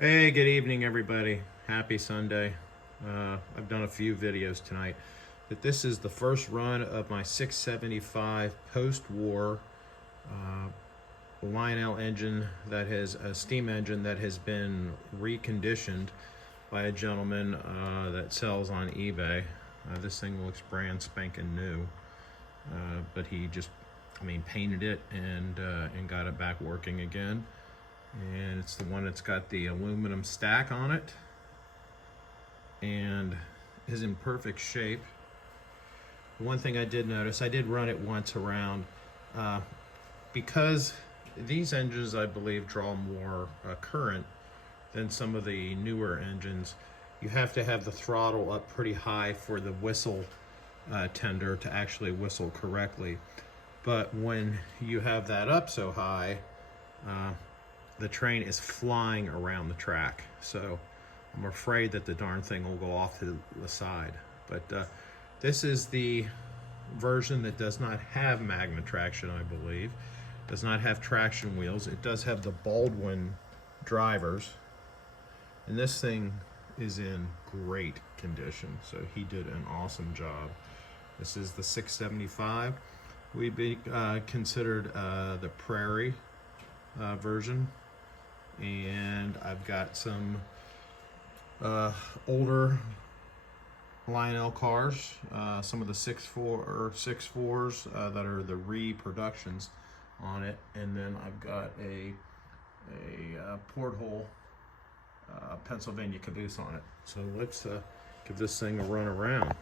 Hey, good evening, everybody. Happy Sunday. I've done a few videos tonight, but this is the first run of my 675 post-war Lionel engine that has a steam engine that has been reconditioned by a gentleman that sells on eBay. This thing looks brand spanking new, but he just, painted it and got it back working again. And it's the one that's got the aluminum stack on it and is in perfect shape. One thing I did notice, I did run it once around because these engines, I believe, draw more current than some of the newer engines. You have to have the throttle up pretty high for the whistle tender to actually whistle correctly. But when you have that up so high, the train is flying around the track. So I'm afraid that the darn thing will go off to the side. But this is the version that does not have magnet traction, I believe. Does not have traction wheels. It does have the Baldwin drivers. And this thing is in great condition. So he did an awesome job. This is the 675. We'd be considered the Prarie version. And I've got some older Lionel cars, some of the 6.4s that are the reproductions on it, and then I've got a porthole Pennsylvania caboose on it. So let's give this thing a run around.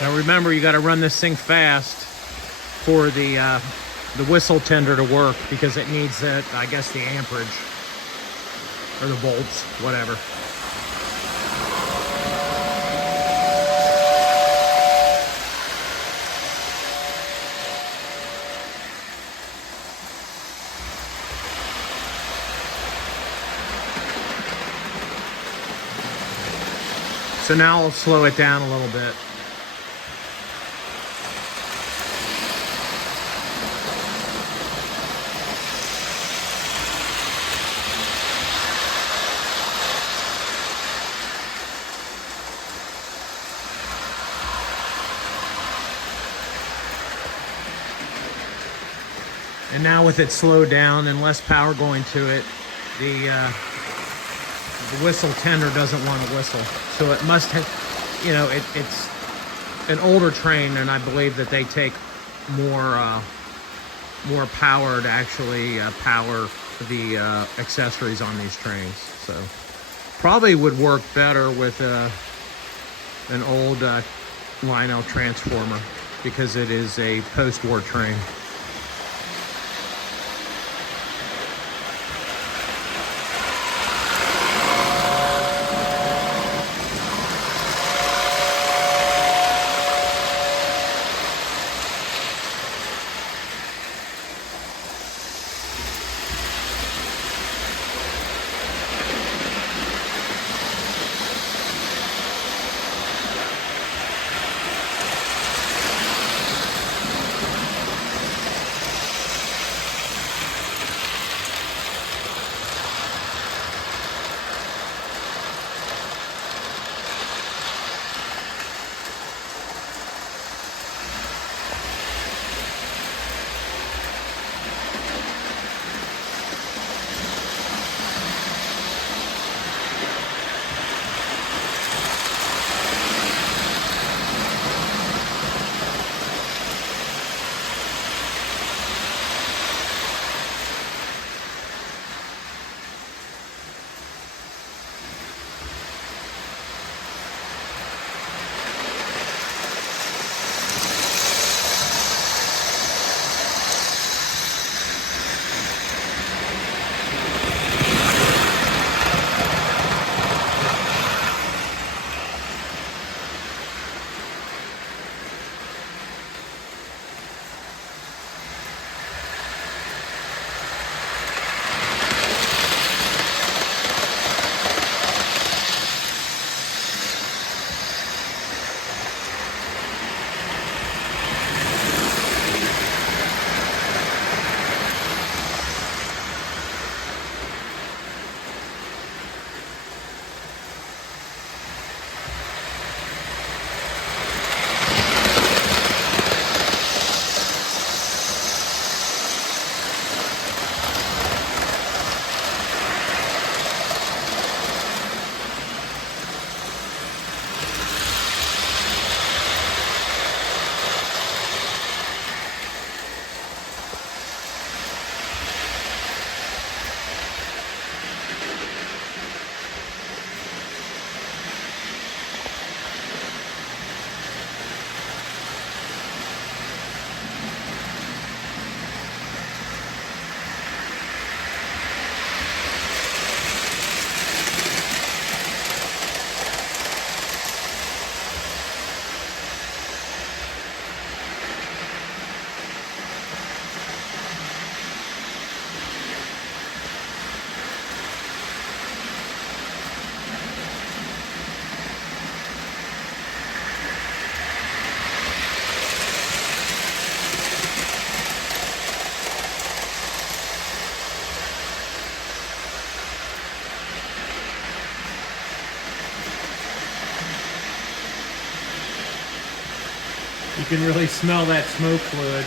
Now remember, you got to run this thing fast for the whistle tender to work, because it needs that, I guess, the amperage or the volts, whatever. So now I'll slow it down a little bit. And now with it slowed down and less power going to it, the whistle tender doesn't want to whistle. So it must have, it's an older train, and I believe that they take more power to actually power the accessories on these trains. So probably would work better with an old Lionel transformer, because it is a post-war train. You can really smell that smoke fluid.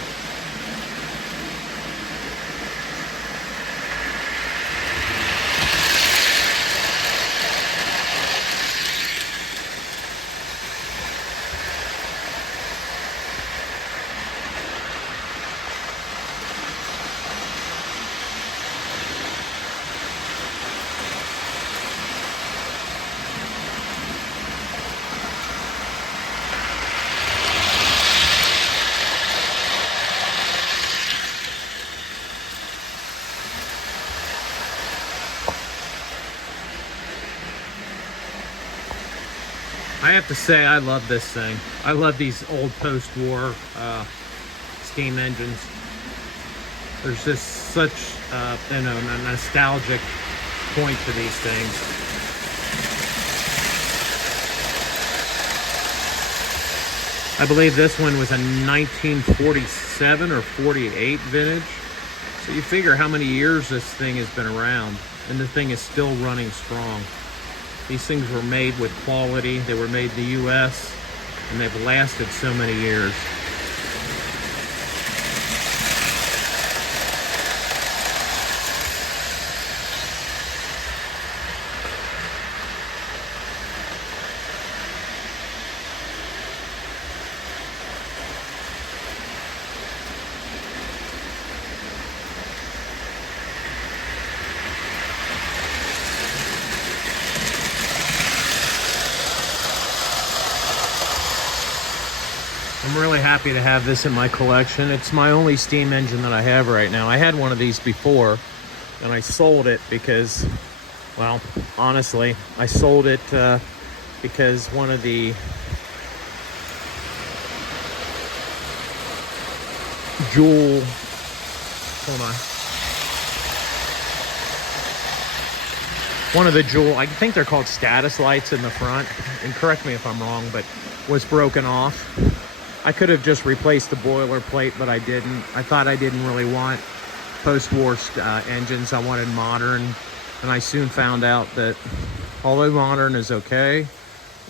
I have to say, I love this thing. I love these old post-war steam engines. There's just such a nostalgic point to these things. I believe this one was a 1947 or 48 vintage. So you figure how many years this thing has been around, and the thing is still running strong. These things were made with quality. They were made in the US, and they've lasted so many years. I'm really happy to have this in my collection. It's my only steam engine that I have right now. I had one of these before, and I sold it because, well, honestly, I sold it because one of the Joule, hold on. One of the Joule, I think they're called status lights in the front, and correct me if I'm wrong, but was broken off. I could have just replaced the boilerplate, but I didn't. I thought I didn't really want post-war engines. I wanted modern, and I soon found out that although modern is okay,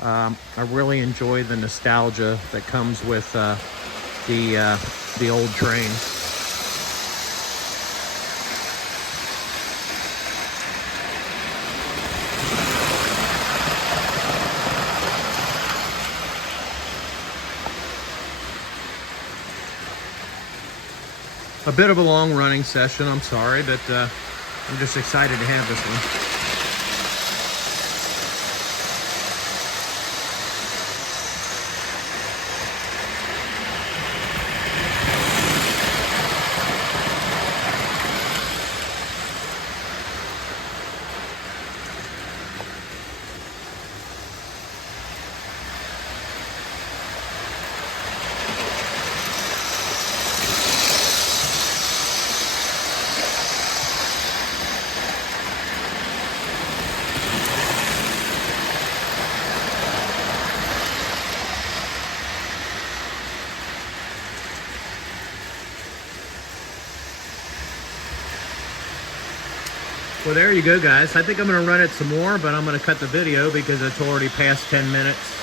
I really enjoy the nostalgia that comes with the old trains. A bit of a long running session, I'm sorry, but I'm just excited to have this one. Well, there you go, guys. I think I'm going to run it some more, but I'm going to cut the video because it's already past 10 minutes.